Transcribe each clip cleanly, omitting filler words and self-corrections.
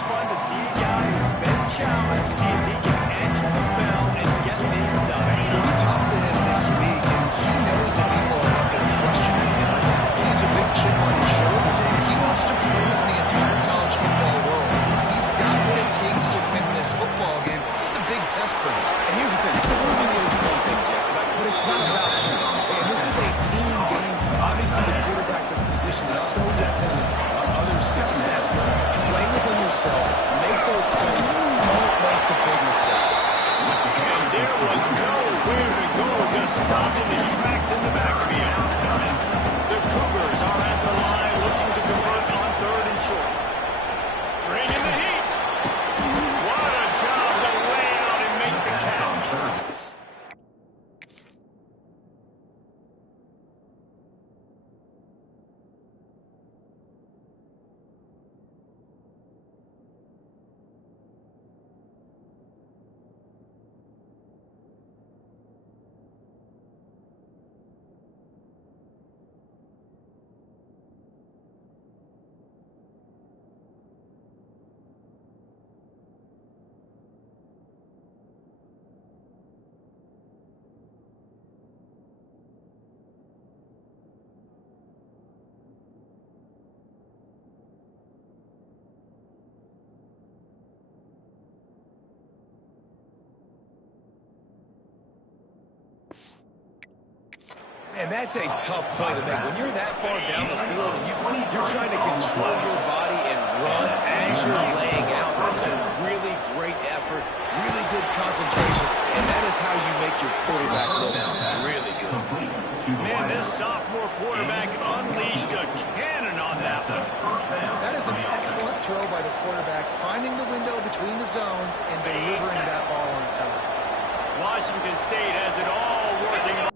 always fun to see a guy who's been challenged, see if he can answer the bell and get things done. We talked to him this week, and he knows that people are out there questioning him. I think that leaves a big chip on his shoulder, Dave. He wants to prove the entire college football world he's got what it takes to win this football game. It's a big test for him. And here's the thing, proving is one thing, Jesse, but it's not about you. And this is a team game. Obviously, the quarterback position is so dependent on others' success, but play within yourself, make those plays, don't make the big mistakes. And there was nowhere to go, just stopped in his tracks in the backfield. The Cougars are at the line looking to convert on 3rd and short. Bringing the heat. What a job to lay out and make the catch. And that's a tough play to make. When you're that far down the field and you're trying to control your body and run as you're laying out, that's a really great effort, really good concentration, and that is how you make your quarterback look really good. Man, this sophomore quarterback unleashed a cannon on that one. That is an excellent throw by the quarterback, finding the window between the zones and delivering that ball on time. Washington State has it all working.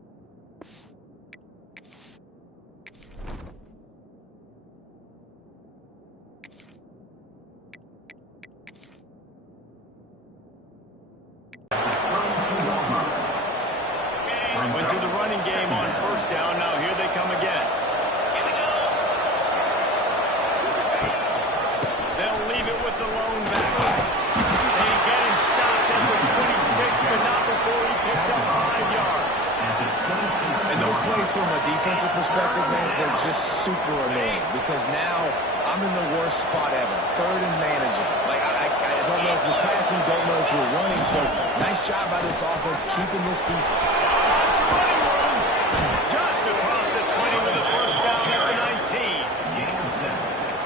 Went to the running game on 1st down. Now here they come again. They'll leave it with the lone back. They get him stopped at the 26, but not before he picks up 5 yards. And those plays from a defensive perspective, man, they're just super annoying because now I'm in the worst spot ever. 3rd and manageable. Like, I don't know if you're passing, don't know if you're running, so nice job by this offense keeping this defense. Running room. Just across the 20 with a 1st down at the 19.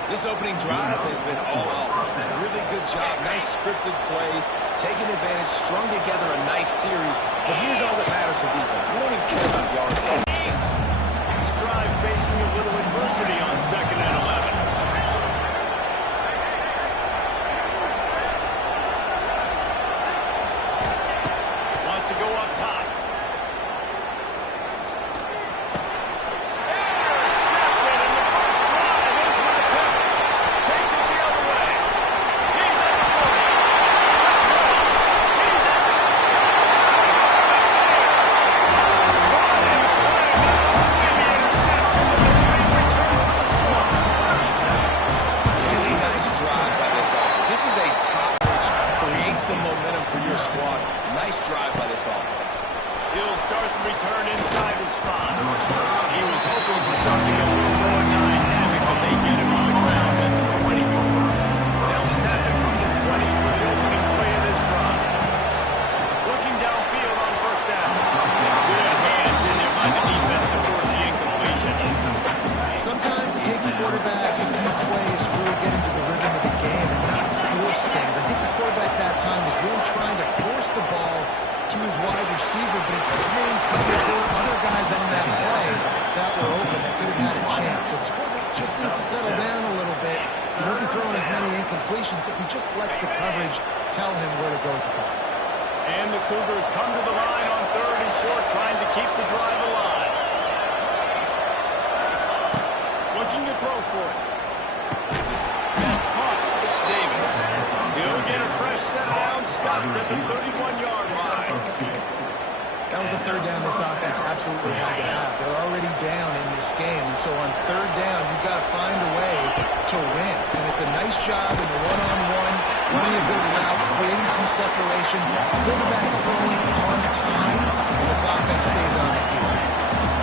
This opening drive has been all offense. Really good job. Nice scripted plays. Taking advantage. Strung together a nice series. But here's all that matters for defense. We don't even care about yards. That makes sense. This drive facing a little adversity on 2nd and 11. Wants to go up top. Some momentum for your squad. Nice drive by this offense. He'll start the return inside the spot. He was hoping for something a little more dynamic, but they get him on the ground at the 20. They'll snap it from the 20 for the opening play of this drive. Looking downfield on 1st down. Good hands in there by the defense to force the incompletion. Sometimes it takes quarterbacks a few plays to really get into the rhythm of the game and not force things. I think the quarterback that time was really trying to force the ball to his wide receiver, but it gets man coverage. There were other guys on that play that were open that could have had a chance. So this quarterback just needs to settle down a little bit. He won't be throwing as many incompletions if he just lets the coverage tell him where to go with the ball. And the Cougars come to the line on 3rd and short, trying to keep the drive alive. Looking to throw for it. That's caught. It's Davis. He'll get a fresh set down, stopped at the 31-yard line. That was a 3rd down this offense absolutely had to have. They're already down in this game, and so on 3rd down, you've got to find a way to win. And it's a nice job in the one-on-one, running a good route, creating some separation, quarterback throwing on time, and this offense stays on the field.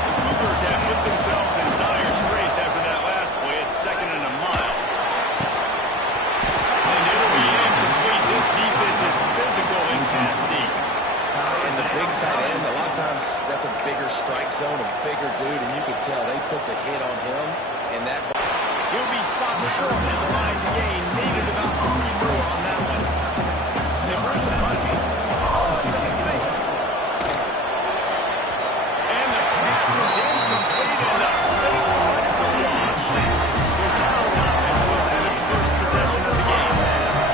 The Cougars have put themselves in dire straits after that last play. It's 2nd and a mile. And it'll be incomplete. This defense is physical and pass deep. And the big tight end, a lot of times that's a bigger strike zone, a bigger dude, and you could tell they put the hit on him, and that ball. He'll be stopped short at the line to gain. Needed about 3 more on that one. They bring the money. And the pass is incomplete, and the fake one is a loss. So Cal's offense will have its first possession of the game.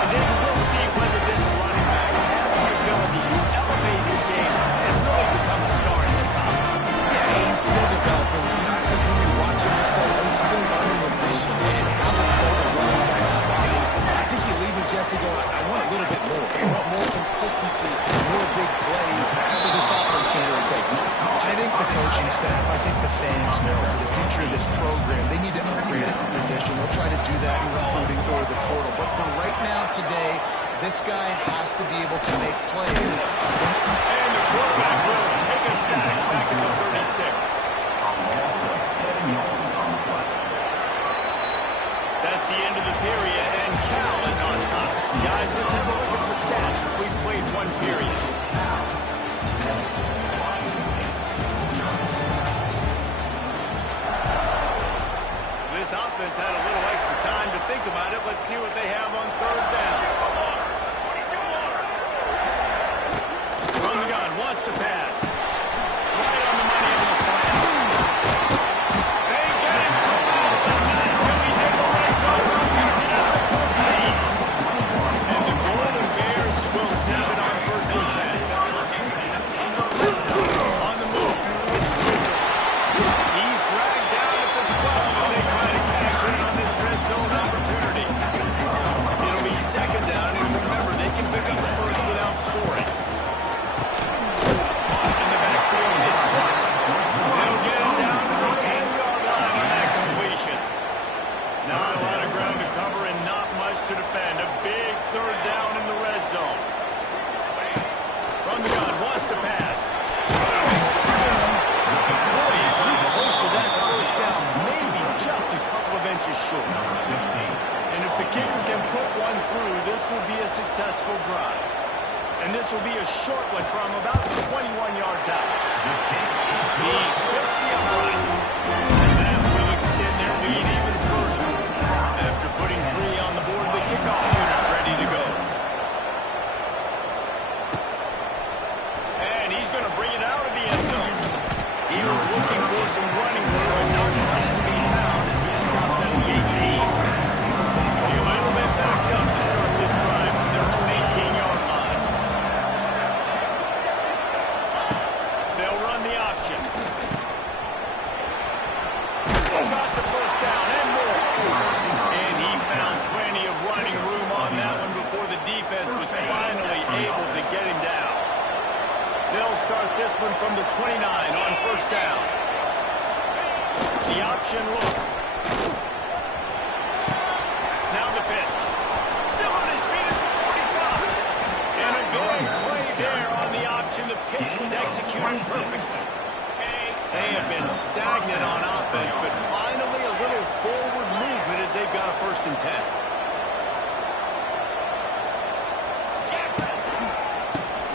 And then we'll see whether this running back has the ability to elevate his game and really become a star in this offense. Yeah, he's still developing. I think when you watch him, you say he's still learning the vision and how to play the running back spot. And I think you leave with Jesse going, I want a little bit more. I want more consistency, more big plays, so this offense can really take off. I think the coaching staff, I think the fans know for the future of this program, they need to upgrade at the position. They'll try to do that in recruiting or the portal. But for right now, today, this guy has to be able to make plays. And the quarterback will take a sack back at the 36. That's the end of the period, and Cal is on top. Guys, let's have a look at the stats. We've played 1 period. This offense had a little extra time to think about it. Let's see what they have on 3rd down. From the gun, wants to pass. Right on the money on the slam. They get it going, but not until he's in the right zone. And the Golden Bears will snap it on 1st and 10. On the move. He's dragged down at the 12 as they try to cash in on this red zone opportunity. It'll be 2nd down, and remember, they can pick up the 1st without scoring. In the backfield, it's Clark. They'll get him down to the 10-yard line on that completion. Not a lot of ground to cover and not much to defend. A big 3rd down in the red zone. From the gun, wants to pass. Boy, is he close to that 1st down, maybe just a couple of inches short. And if the kicker can put one through, this will be a successful drive. And this will be a short one from about 21 yards out. He splits the upright. And that will extend their lead even further. After putting 3 on the board, the kickoff unit ready to go. And he's going to bring it out of the end zone. He was looking for some running room and not much to be found as he stopped at the 18. A little bit backed up to start this drive from their own 18-yard line. They'll run the option. Got the 1st down and more. And he found plenty of running room on that one before the defense was finally able to get him down. They'll start this one from the 29 on 1st down. The option look. Now the pitch. Still on his feet at the 45. And a big play there on the option. The pitch was executed perfectly. They have been stagnant on offense, but finally a little forward movement as they've got a 1st and 10.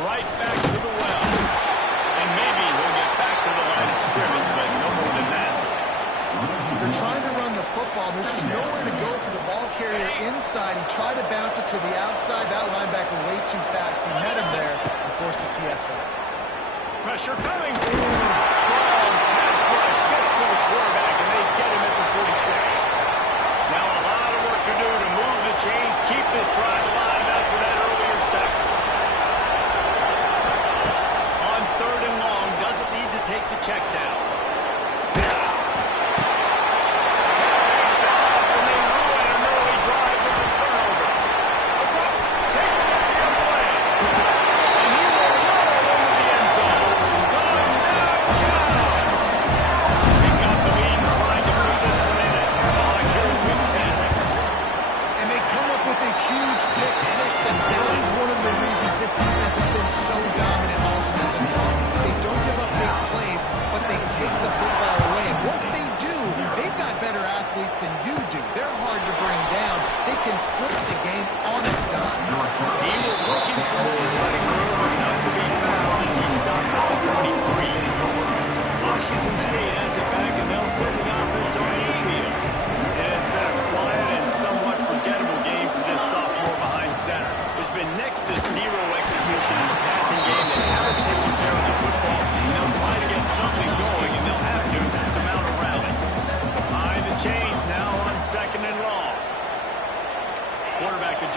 Right back to the well. And maybe he'll get back to the line of scrimmage, but no more than that. They're trying to run the football. There's just nowhere to go for the ball carrier inside. He tried to bounce it to the outside. That linebacker way too fast. He met him there and forced the TFL. Pressure coming. Strong pass rush gets to the quarterback, and they get him at the 46. Now a lot of work to do to move the chains, keep this drive alive after that earlier sack. On 3rd and long, doesn't need to take the check down. And they ruin an early drive with the turnover. Taking it the other way. And he will roll into the end zone. Touchdown,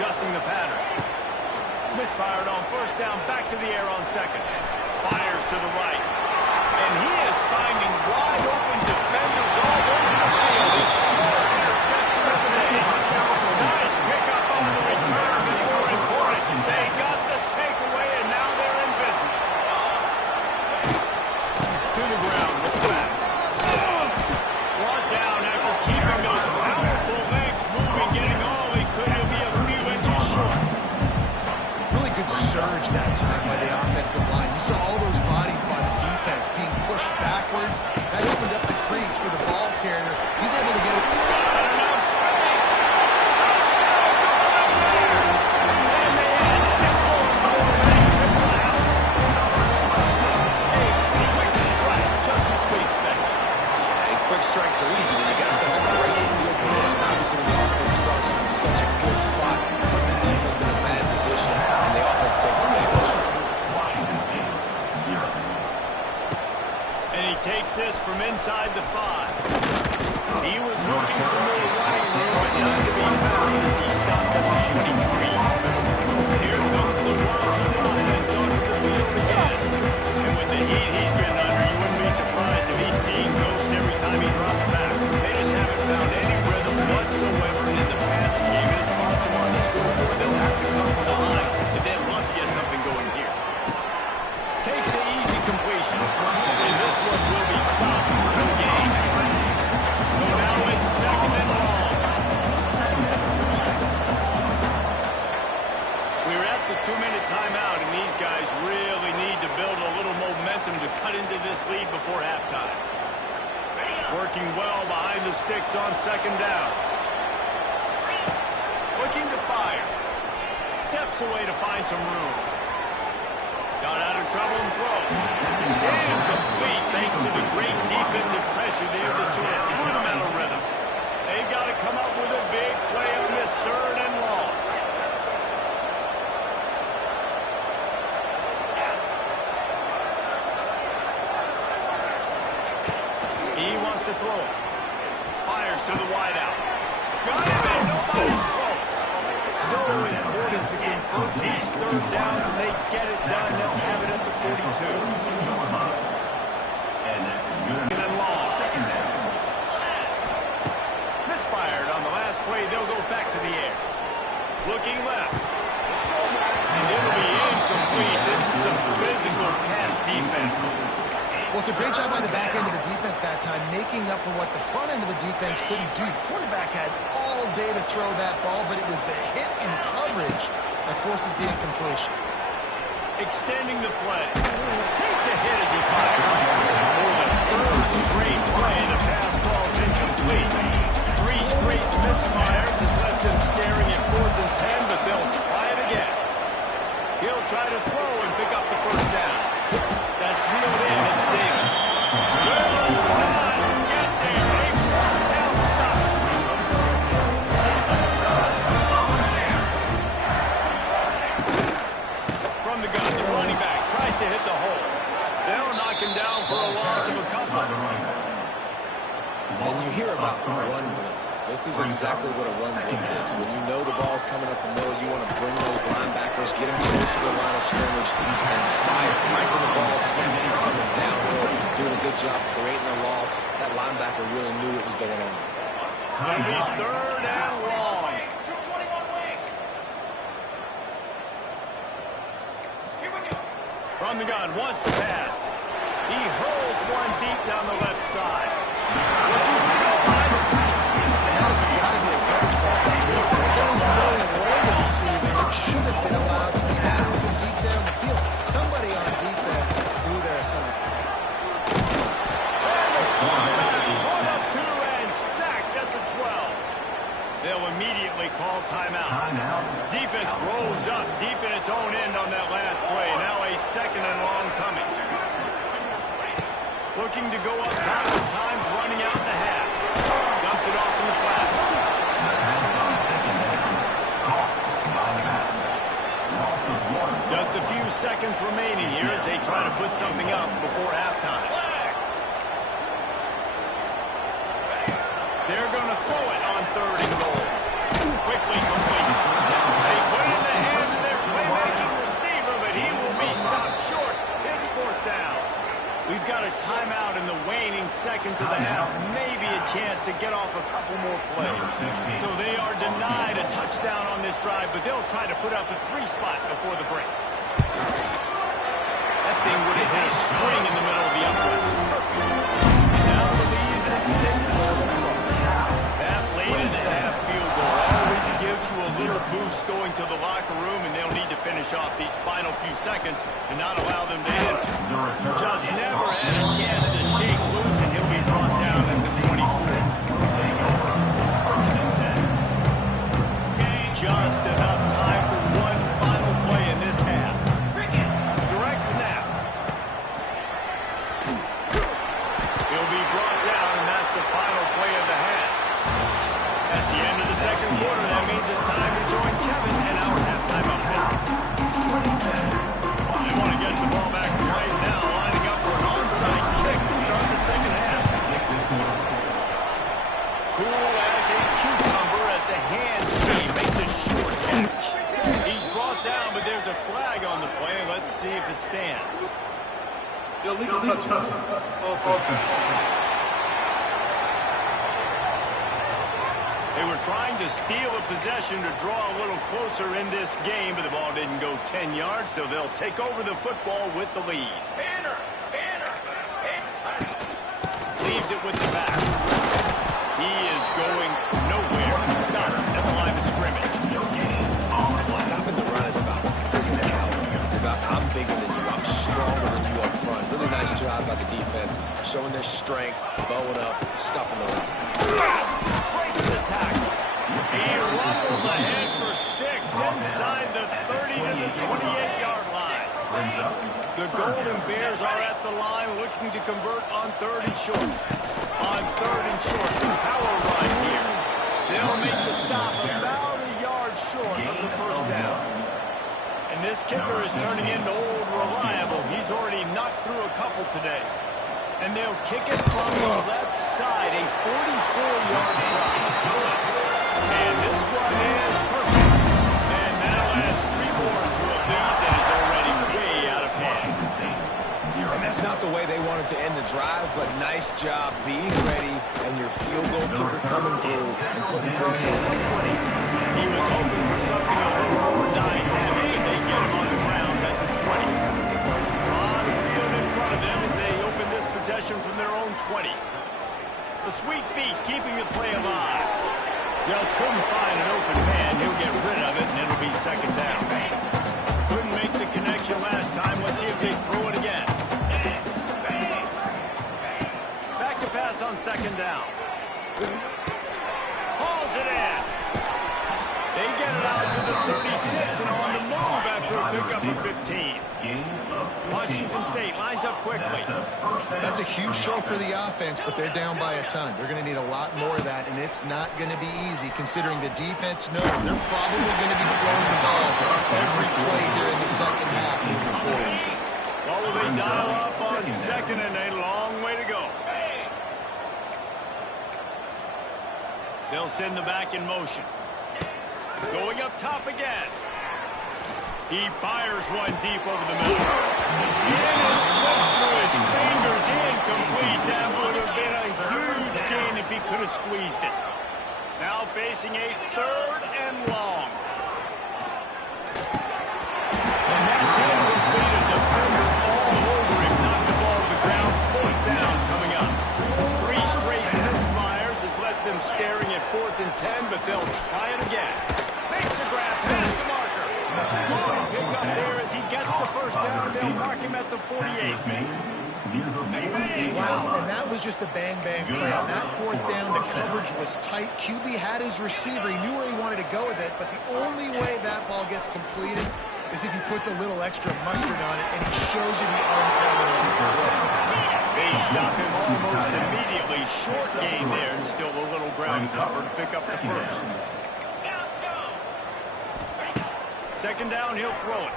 adjusting the pattern. Misfired on first down, back to the air on second. Fires to the right. And he is finding wide open defenders all over the field. His third interception of the day. Nice pickup on the return, and more important, they got the takeaway, and now they're in business. To the ground with that. Brought down after keeping those powerful legs moving, getting all he could. He'll be a few inches short. Really good surge that time by the offensive line. You saw all those bodies by the defense being pushed backwards. That opened up the crease for the ball carrier. He's able to get it. Not enough space. Touchdown, going there. And they add 6 more quarterbacks in the house. A quick strike, just as we expected. And quick strikes are easy when you got such a great field position. Obviously, when the offense starts in such a good spot, puts the defense in a bad position, and the offense takes advantage. And he takes this from inside the 5. He was looking for more running room, but not to be found as he stopped at the 23. Here comes the Watson offense onto the field again. And with the heat he's been under, you wouldn't be surprised if he's seeing ghost every time he drops back. They just haven't found any rhythm whatsoever in the passing game. It has cost them on the scoreboard. They'll have to come from behind if they'd love to get something going here. Takes the easy completion. And this one will be stopped for no gain. So now it's second and long. We're at the 2-minute timeout, and these guys really need to build a little momentum to cut into this lead before halftime. Working well behind the sticks on second down. Looking to fire. Steps away to find some room. Got out of trouble and throws. Incomplete thanks to the great defensive pressure there that sort of put them out of rhythm. They've got to come up with a big play on this third and long. He wants to throw it. Fires to the wideout. Got him, and nobody's close. So important to convert these third downs, and they get it done. They'll have it at the 42. And long. Misfired on the last play. They'll go back to the air. Looking left. And it'll be incomplete. This is some physical pass defense. Well, it's a great job by the back end of the defense that time, making up for what the front end of the defense couldn't do. The quarterback had all day to throw that ball, but it was the hit in coverage that forces the incompletion. Extending the play. Takes a hit as he fires. For the third straight play, the pass falls incomplete. 3 straight misfires has left them staring at 4th and 10, but they'll try it again. He'll try to throw and pick up the first down. That's reeled in. It's Davis. Will not get there. A 4th down stop. From the gun, the running back tries to hit the hole. They'll knock him down for a loss of a couple. And you hear about run blitzes. This is exactly what a run blitz is. When you know the ball's coming up the middle, you want to bring those linebackers, get them closer to the line of scrimmage, and fire. Right when the ball snapped, he's coming downhill, doing a good job creating a loss. That linebacker really knew what was going on. It'll be third and long. From the gun, wants to pass. He hurls one deep down the left side. Looking for the goal line. That has got to be a coverage bust on defense. There was no way the receiver should have been allowed to be that open deep down the field. Somebody on defense blew their assignment. One up 2 and sacked at the 12. They'll immediately call timeout. Defense rose up deep in its own end on that last play. Now a second and long coming. Looking to go up top with times running out in the half. Dumps it off in the flats. Just a few seconds remaining here as they try to put something up before halftime. They're going to throw it on 3rd and goal. Quickly complete. A a timeout in the waning seconds of the half. Maybe a chance to get off a couple more plays. So they are denied a touchdown on this drive, but they'll try to put up a 3-spot before the break. That thing would have hit a string in the middle of the uprights. Perfect. Now the lead is extended. That late in the half field goal always gives you a little boost going to the locker room, and they'll need to finish off these final few seconds and not allow them to answer. Just never had a chance to shake loose, and he'll be brought down at the 24. Just enough time for one final play in this half. Direct snap. He'll be brought down, and that's the final play of the half. That's the end of the second quarter. That means it's time to join Kevin and our halftime update. They want to get the ball back right now, lining up for an onside kick to start the second half. Cool as a cucumber as the hands team makes a short catch. He's brought down, but there's a flag on the play. Let's see if it stands. Illegal touchdown. They were trying to steal a possession to draw a little closer in this game, but the ball didn't go 10 yards, so they'll take over the football with the lead. Leaves it with the back. He is going nowhere. Stop at the line of scrimmage. Stopping the run is about physicality. It's about I'm bigger than you. I'm stronger than you up front. Really nice job by the defense, showing their strength, bowing up, stuffing the run. Breaks the tackle. He rumbles ahead for 6 inside the 30 to the 28-yard line. The Golden Bears are at the line looking to convert on 3rd and short. On 3rd and short, the power run here. They'll make the stop about a yard short of the first down. And this kicker is turning into old reliable. He's already knocked through a couple today. And they'll kick it from the left side, a 44-yard try. And this one is perfect. And that'll add 3 more to a lead that is already way out of hand. And that's not the way they wanted to end the drive, but nice job being ready and your field goal kicker coming through and putting 3 points on the board. He was hoping for something a little more dynamic, and they get him on the ground at the 20. On the field in front of them as they open this possession from their own 20. The sweet feet keeping the play alive. Just couldn't find an open man. He'll get rid of it, and it'll be second down. Couldn't make the connection last time. Let's see if they throw it again. Back to pass on second down. Hauls it in. They get it out to the 36 and on the move after a pickup of 15. Washington State lines up quickly. That's a huge throw for the offense, but they're down by a ton. They're going to need a lot more of that, and it's not going to be easy considering the defense knows they're probably going to be throwing the ball every play here in the second half moving forward. Well, they dial up on second and a long way to go. They'll send the back in motion. Going up top again. He fires one deep over the middle. And it slips through his fingers, incomplete. That would have been a huge gain if he could have squeezed it. Now facing a 3rd and long. And that's incomplete. A defender all over him. Knocked the ball to the ground. 4th down coming up. 3 straight misfires has left them staring at 4th and 10, but they'll try it again. Makes a grab, past the marker. Good pick up there as he gets the first down. They'll mark him at the 48. Wow, and that was just a bang-bang play. On that 4th down, the coverage was tight. QB had his receiver. He knew where he wanted to go with it, but the only way that ball gets completed is if he puts a little extra mustard on it, and he shows you the arm talent on it. They stop him almost immediately. Short gain there, and still a little ground cover to pick up the first. Second down, he'll throw it.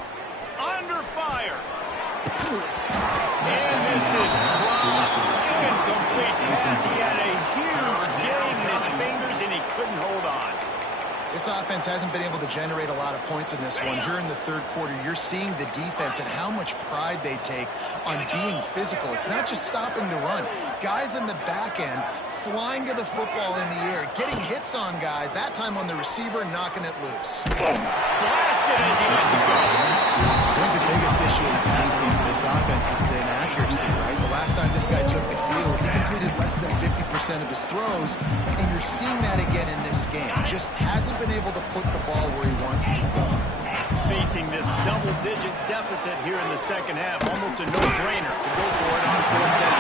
Under fire. And this is dropped. Incomplete pass. He had a huge gain in his fingers, and he couldn't hold on. This this offense hasn't been able to generate a lot of points in this one. Here in the third quarter, you're seeing the defense and how much pride they take on being physical. It's not just stopping to run. Guys in the back end flying to the football in the air, getting hits on guys, that time on the receiver, knocking it loose. Blasted as he lets it go. I think the biggest issue in the passing game for this offense has been accuracy, right? The last time this guy took the field, he completed less than 50% of his throws, and you're seeing that again in this game. Just hasn't been able to put the ball where he wants it to go. Facing this double-digit deficit here in the second half, almost a no-brainer to go for it on fourth down.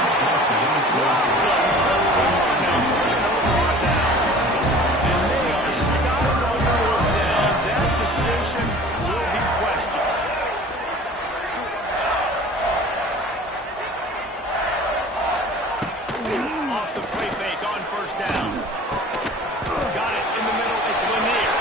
Now turnover on downs. And they are stopped on fourth down. That decision will be questioned. Off the play fake on first down. Got it in the middle. It's Lanier.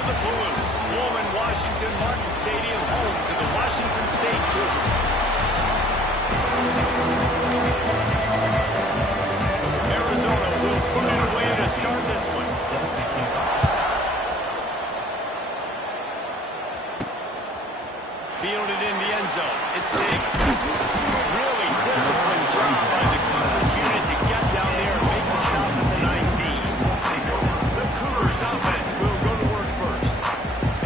to the Blues. Pullman Washington Martin Stadium, home to the Washington State Cougars. Arizona will put it away to start this one. Fielded in the end zone. It's Davis. Really disciplined job by the Cougars unit to get down there and make the stop at the 19. The Cougars offense will go to work first.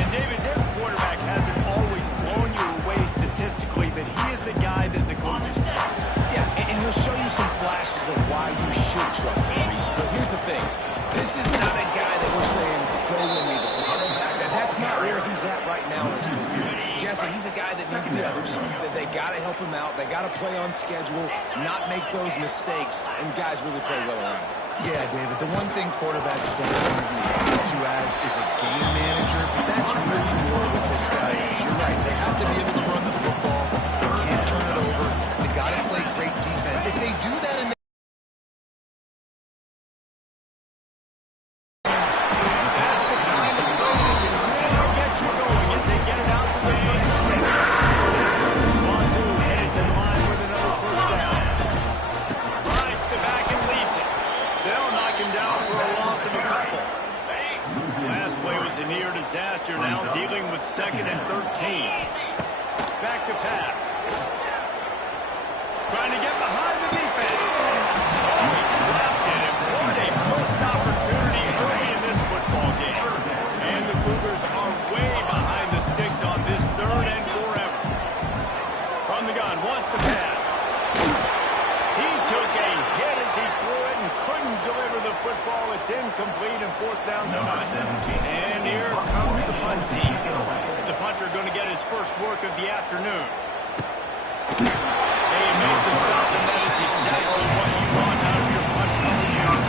And David, their quarterback hasn't always blown you away statistically, but he is a guy that the coaches trust. Yeah, and he'll show you some flashes of why you should trust him, Reese. But here's the thing. This is not a guy that we're saying, go win me the football. That's not where he's at right now in his career. Jesse, he's a guy that needs the others. They got to help him out. They got to play on schedule, not make those mistakes, and guys really play well around him. Yeah, David, the one thing quarterbacks don't want to be referred to as is a game manager, but that's really more what this guy is. You're right. They have to be able to run the football. They can't turn it over. They got to play great defense. If they do that in near disaster now, dealing with 2nd and 13. Back to pass. Trying to get behind the defense. Oh, he dropped it. What a missed opportunity early in this football game. And the Cougars are way behind the sticks on this 3rd and forever. From the gun, wants to pass. He took a hit as he threw it and couldn't deliver the football. It's incomplete and 4th down's cut. And here comes the punt team. The punter going to get his first work of the afternoon. They made the stop, and that is exactly what you want out of your punt pussy unit.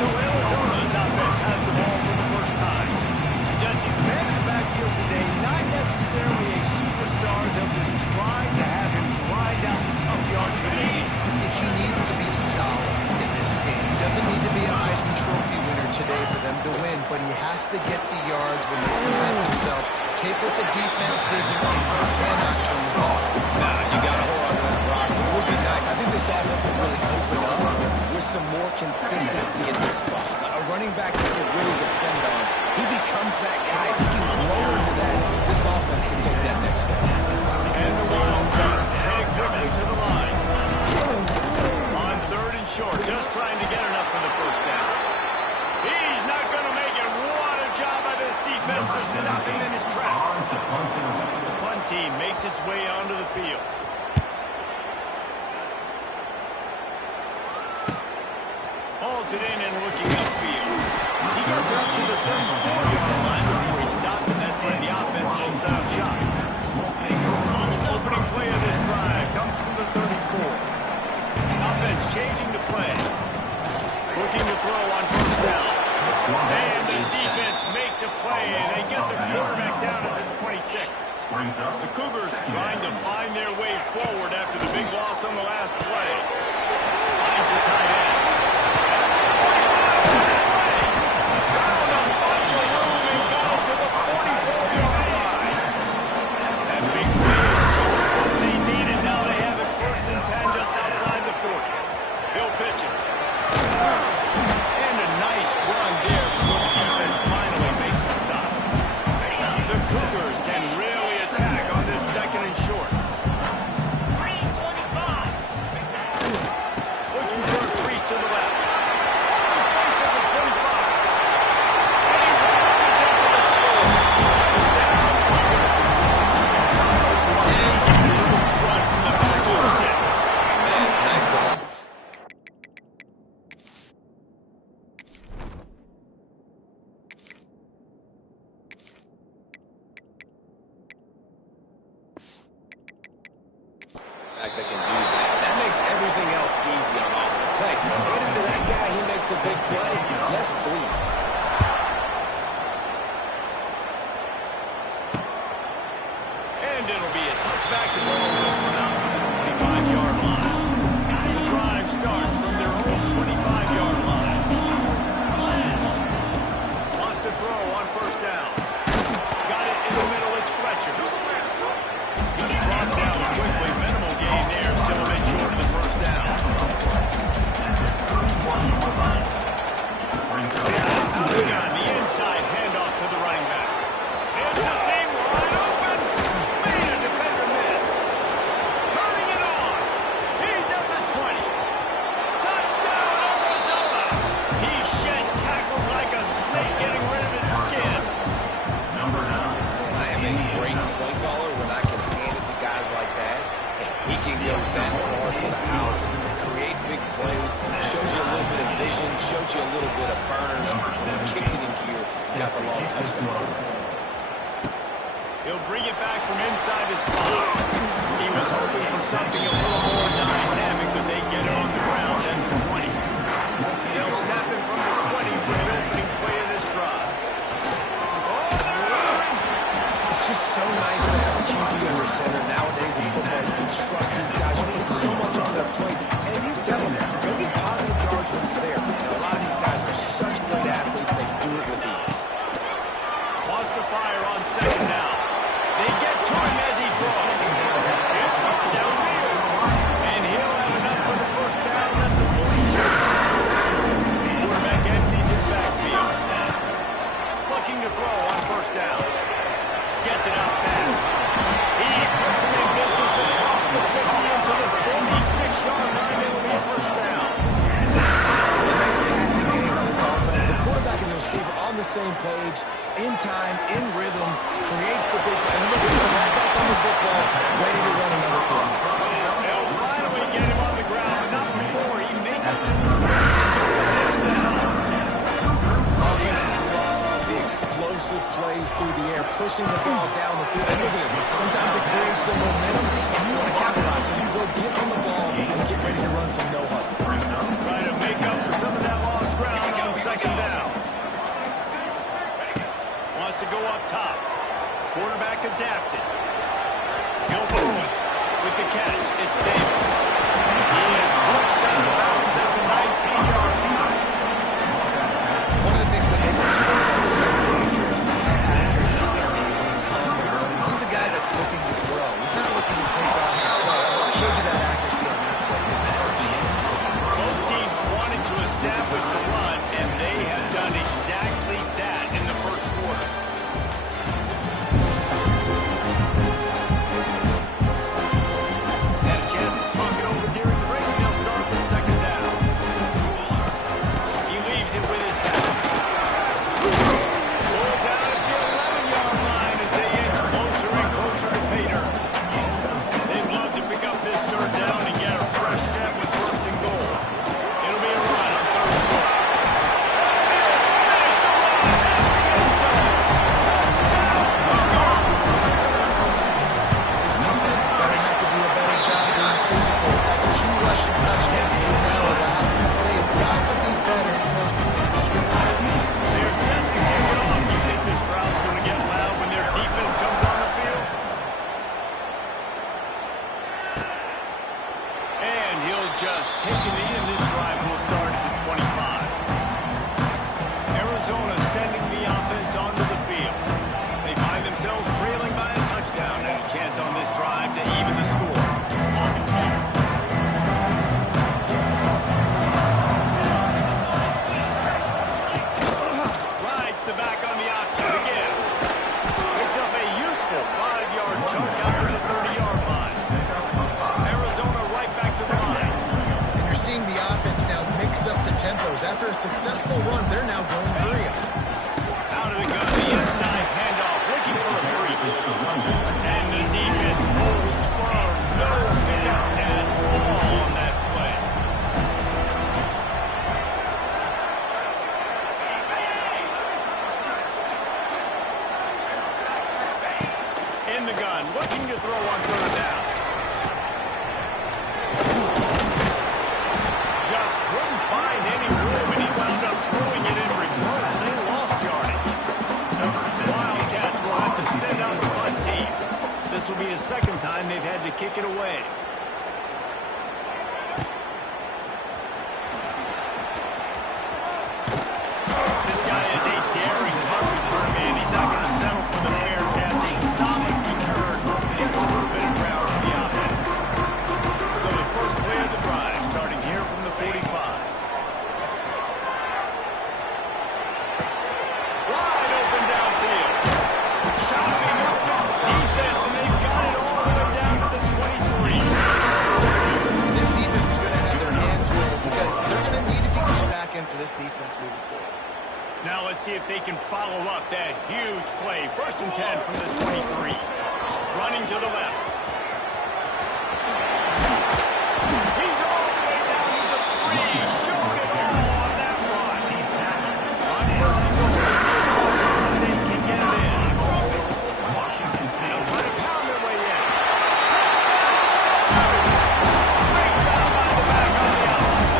So Arizona's offense has the ball for the first time. Jesse, the man in the backfield today, not necessarily a superstar. They'll just try to have him grind out the tough yards when they need. If he needs to be solid in this game, he doesn't need to be a Heisman Trophy winner today for them to win, but he has to get the yards when they present themselves. Take what the defense gives him, and he cannot turn the ball. Nah, you got to hold on to that rock. It would be nice. I think this offense will really open up with some more consistency in this spot. A running back that can really depend on. He becomes that guy. If he can grow into that, this offense can take that next step. And the Wildcats heading quickly to the line. On 3rd and short, just trying to get enough for the first down. He's not going to make it. What a job by this defense to stop him in his tracks. The punt team makes its way onto the field. Hauls it in and looking upfield. He gets up to the 34-yard line before he stopped, and that's when the offense will set up shop. Opening play of this drive comes from the 34. Offense changing the play. Looking to throw on 1st down. And the defense makes a play, and they get the quarterback down at the 26. The Cougars trying to find their way forward after the big loss on the last play. Finds the tight end. Found a bunch of room and got him to the 44-yard line. That big play is just what they needed. Now they have it 1st and 10 just outside the 40. He'll pitch it. And a nice run there before the defense finally makes the stop. The Cougars can really attack on this 2nd and short. Looking for a crease to the left. Open space at the 25. And he bounces after the score. Touchdown, Cougars. And a little run from the back of 6. That's nice to have. That can do that. That makes everything else easy on offense. Hey, hand it to that guy, he makes a big play. Yes, please. And it'll be a touchback. The ball will come out to the 25-yard line. The drive starts from their own 25-yard line. Wants to throw on 1st down. play caller when I can hand it to guys like that. He can go that far to the house, create big plays, shows you a little bit of vision, shows you a little bit of burners, kicked it in gear, got the long touchdown. He'll bring it back from inside his spot. He was hoping for something a little more dynamic, but they get him on the ground at the 20. They'll snap him from the 20 for the opening play of this drive. It's just so nice to have a QB under center. Nowadays in football, you can trust these guys. You put so much on their plate. And you tell them, go get positive yards when it's there. And a lot of these guys are such great athletes, they do it with ease. Wants to fire on second down. They get to him as he throws. It's gone downfield. And he'll have enough for the first down at the 42. Quarterback empties his backfield. Looking to throw on first down. Gets it out fast. He puts him in business across the 50 into the 46-yard line. It'll be a first down. A nice passing game on this offense. The quarterback and the receiver on the same page, in time, in rhythm, creates the big play. And look at him right back on the football, ready to run another play. They'll finally get him on the ground, but not before he makes it to the first down. Offenses love the explosive plays through the air, pushing the ball down the field. And look at this. Sometimes it creates some momentum, and you want to capitalize. So you go get on the ball and get ready to run some no-huddle. Trying to make up for some of that lost ground on second down. Wants to go up top. Quarterback adapted. He'll move it with the catch. It's Davis. He is pushed out of bounds at the 19-yard line. One of the things that makes this quarterback so dangerous is how accurate he can be when he's on the run. He's a guy that's looking to throw. He's not looking to take off himself. I showed you that accuracy on that play in the first. Both teams wanted to establish the run, and they have done exactly that in the first quarter. Had a chance to talk it over during the break, and they'll start with second down. He leaves it with his back. Pulled down at the 11-yard line as they inch closer and closer to pay dirt. They'd love to pick up this third down and get a fresh set with first and goal. It'll be a run on third and short. Finish the run in the end zone. Touchdown, Cougar! His defense is going to have to do a better job being physical. That's 2 rushing touchdowns in the hour lap. They've got to be better close to the scrimmage. They're set to kick it off. You think this crowd's going to get loud when their defense comes on the field? And he'll just take a knee, and this drive will start at the 25. Arizona sending the offense onto the field. They find themselves trailing by a touchdown and a chance on this drive to even the score. Rides the back on the option again. Picks up a useful 5-yard chunk out to the 30-yard line. Arizona right back to the line. And you're seeing the offense now mix up the tempos. After a successful run, they're now going hurry up. Out of the gun, the inside handoff, looking for a breeze. And the defense holds firm. No pickup at all on that play. In the gun, looking to throw on third down. Just couldn't find any room, and he wound up throwing it in reverse. They lost yardage. Wildcats will have to send out the punt team. This will be the second time they've had to kick it away. This guy is a daring punt return man. He's not going to settle for the fair catch. A solid return. Gets a little bit of ground on the offense. So the first play of the drive, starting here from the 45. Wide open downfield. Chopping up this defense, and they've got it all the way down to the 23. This defense is going to have their hands full because they're going to need to be coming back in for this defense moving forward. Now let's see if they can follow up that huge play. First and 10 from the 23. Running to the left. He's all the way down to the 3. Showed it all on that run. On first and goal, they see if Washington State can get it in. They'll try to pound their way in. Great job by the back on the outside.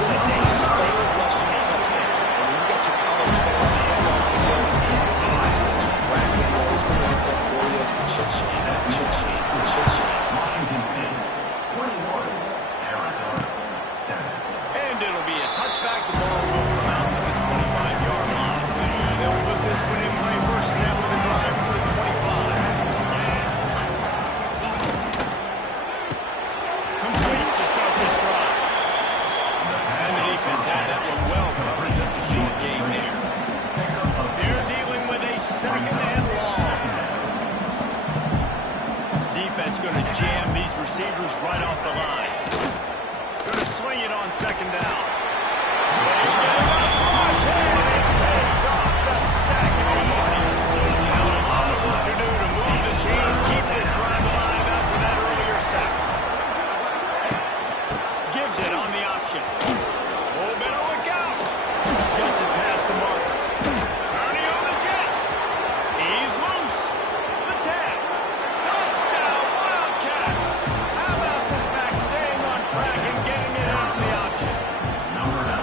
What a day's favorite rushing touchdown. And when you got your college fantasy football team going, somebody is racking those points up for you. Cha-ching, cha-ching, cha-ching. Washington State, 21, Arizona, 7. And it'll be a touchback. The ball will come out to the 25-yard line. They'll put this one in play first snap of the drive for the 25. Complete to start this drive. And the defense had that one well covered. Just a short game there. They're dealing with a second and long. Defense going to jam these receivers right off the line. Going to swing it on second down. They get it on a push, and it pays off the sack at the 20. Now a lot of work to do to move the chains, keep this drive alive after that earlier sack. Gives it on the option. Oh, better look out. Gets it past the marker. Kearney on the Jets. He's loose. The 10. Touchdown, Wildcats. How about this back staying on track and getting it on the option? Number 9.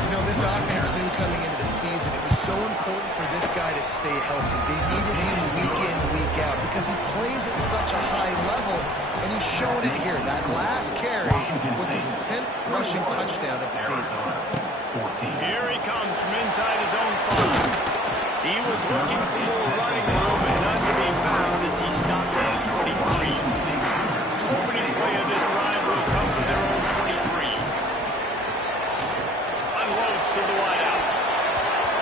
You know, this offense knew coming into the season it was so important for this guy to stay healthy. They needed him week in, week out because he plays at such a high level, and he's showing it here. That last carry was his 10th rushing touchdown of the season. 14. Here he comes from inside his own 5. He was looking for more running room and none to be found as he stopped at the 23. Opening play of this drive will come from their own 23. Unloads to the wideout.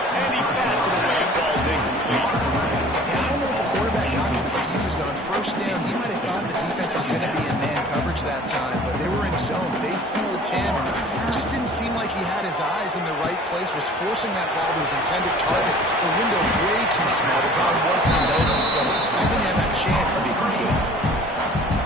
And he bats it away and falls incomplete. Yeah, I don't know if the quarterback got confused on first down. He might have thought the defense was going to be in man coverage that time, but they were in zone. They fooled him. It just didn't seem like he had his eyes in the right place, was forcing that ball to his intended target. The window way too small. The guard wasn't in open, so I didn't have that chance to be complete.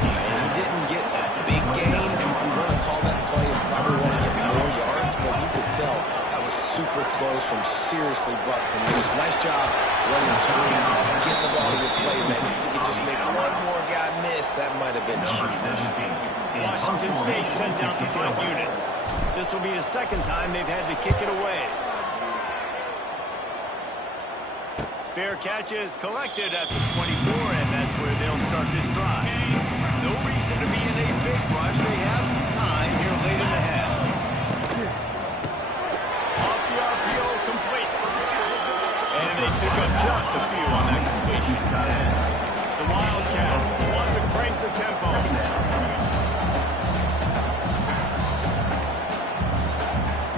He didn't get a big gain. I'm going to call that play and probably want to get more yards, but you could tell that was super close from seriously busting loose. Nice job running the screen, getting the ball to your playmaker. If you could just make one more guy miss, that might have been Number huge. 17. Washington State sent out the punt unit. This will be the second time they've had to kick it away. Fair catch is collected at the 24, and that's where they'll start this drive. No reason to be in a big rush. They have some time here late in the half. Off the RPO, complete. And they pick up just a few on that completion. The Wildcats want to crank the tempo.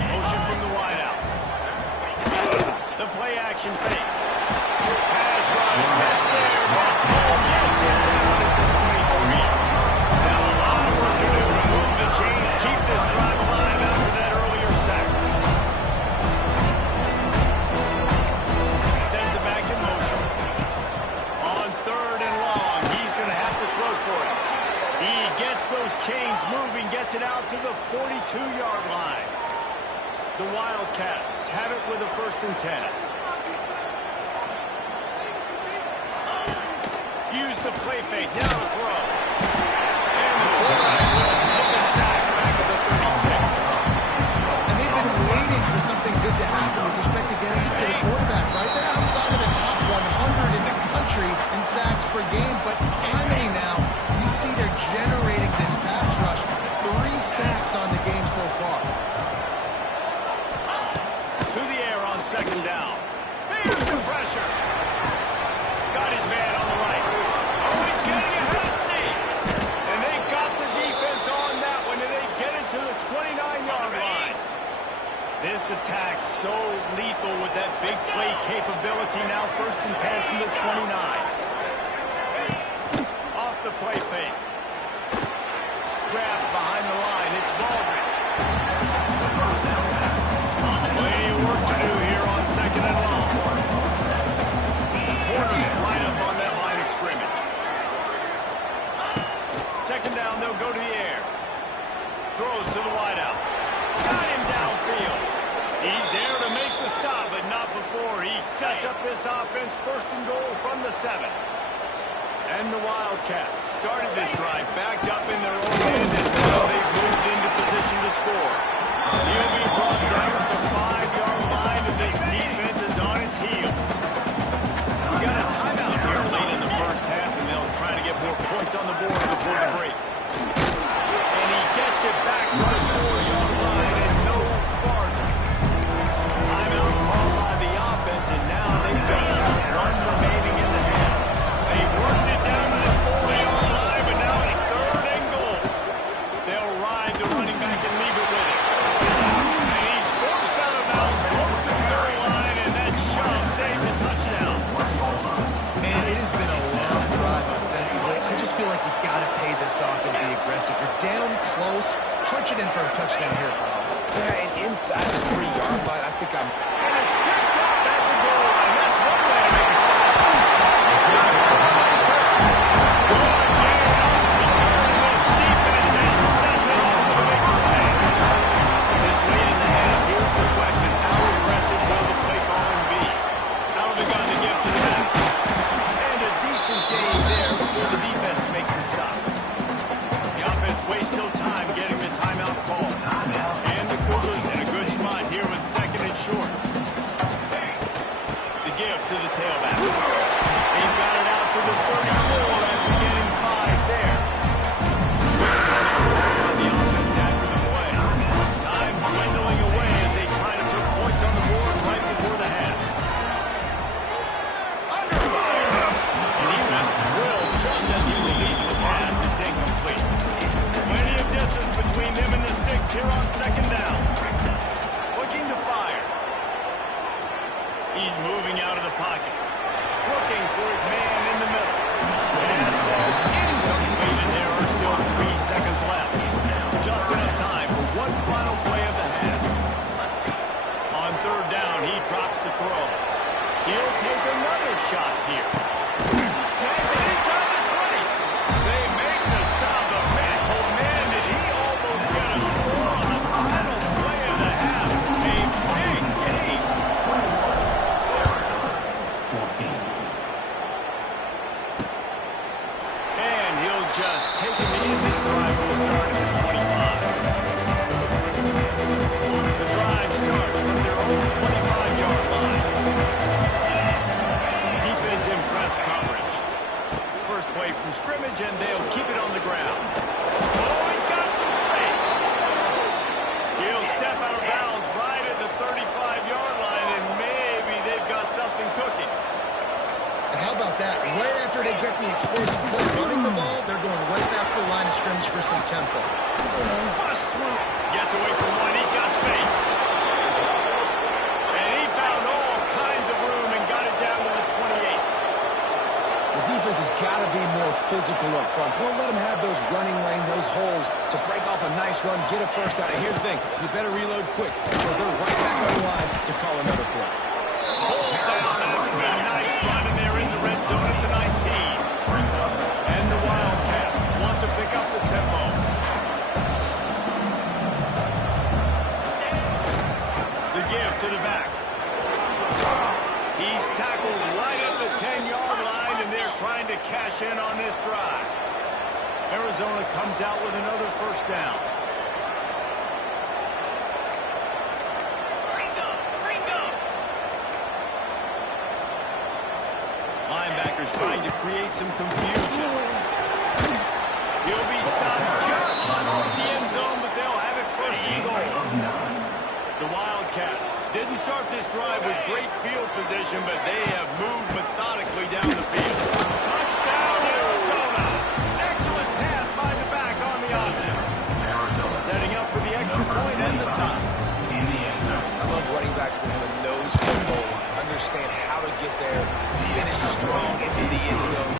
Motion from the wideout. The play action fake. Pass rush back there. That's home. Gets it down at the 23. Now a lot of work to do to move the chains, keep this drive alive after that earlier sack. Sends it back in motion. On third and long, he's going to have to throw for it. He gets those chains moving, gets it out to the 42-yard line. The Wildcats have it with a 1st and 10. Use the play fake, now to throw. And the quarterback will take a sack back at the 36. And they've been waiting for something good to happen with respect to getting after the quarterback, right? They're outside of the top 100 in the country in sacks per game, but finally now you see they're generating this pass rush. 3 sacks on the game so far. To the air on second down. Here's the pressure. Got his man on the right. Oh, he's getting ahead of steam. And they got the defense on that one, and they get it to the 29-yard line. This attack so lethal with that big play capability. Now 1st and 10 from the 29. Off the play fake. Grab behind the line. It's Baldwin. Plenty of work to do here on 2nd and long. Corners right up on that line of scrimmage. before. He sets up this offense first and goal from the 7. And the Wildcats started this drive backed up in their own end, and now they've moved into position to score. He'll be brought down at the 5-yard line, and this defense is on its heels. We got a timeout here late in the first half, and they'll try to get more points on the board before the break. And he gets it back to the 4-yard line and no farther. Timeout called by the offense, and now they've just got one remaining in the half. They worked it down to the 4-yard line, but now it's 3rd and goal. They'll ride the running back and leave it with him. And he's forced out of bounds close to the goal line, and that shove saved the touchdown. Man, it has been a long drive offensively. I just feel like you got to pay this off and be aggressive. You're down close. Punch it in for a touchdown here, Paul. Yeah, and inside the 3-yard line, I think I'm... And it's picked up at the goal line. That's one way to make a stop. This late in the half, here's the question. How aggressive will the play calling be? Out of the gun to give to the back. And a decent gain there before the defense makes a stop. The offense wastes no time getting the timeout call. And the Cougars in a good spot here with 2nd and short. The give to the tailback. They've got it out to the 34 after getting 5 there. Good timeout on the offense after the play. Time dwindling away as they try to put points on the board right before the half. Under fire! And he was drilled just as he released the pass. It's incomplete. Plenty of distance between him and the sticks here on 2nd down. Looking to fire. He's moving out of the pocket. Looking for his man in the middle. Pass falls incomplete, and there are still 3 seconds left. Just enough time for one final play of the half. On 3rd down, he drops the throw. He'll take another shot here. Snags it inside the 20. They make the stop, but man, oh man, did he almost get a score on the final play of the half. A big game. Arizona 14. And he'll just take it in. This drive will start at the 25. The drive starts from their own 25-yard line. Defense in press coverage. First play from scrimmage, and they'll keep it on the ground. Oh, he's got some space. He'll step out of bounds right at the 35-yard line, and maybe they've got something cooking. And how about that? Right after they get the explosive play running the ball, they're going right back to the line of scrimmage for some tempo. Bust through. Gets away from one. He's got space. And he found all kinds of room and got it down to the 28. The defense has got to be more physical up front. Don't let them have those running lanes, those holes to break off a nice run, get a first down. And here's the thing, you better reload quick because they're right back on the line to call another play. Hold down after a nice run, and they're in the red zone at the 19. And the Wildcats want to pick up the tempo. The give to the back. He's tackled right at the 10-yard line, and they're trying to cash in on this drive. Arizona comes out with another first down. Linebackers trying to create some confusion. He'll be stopped just short of the end zone, but they'll have it first and goal. The Wildcats didn't start this drive with great field position, but they have moved methodically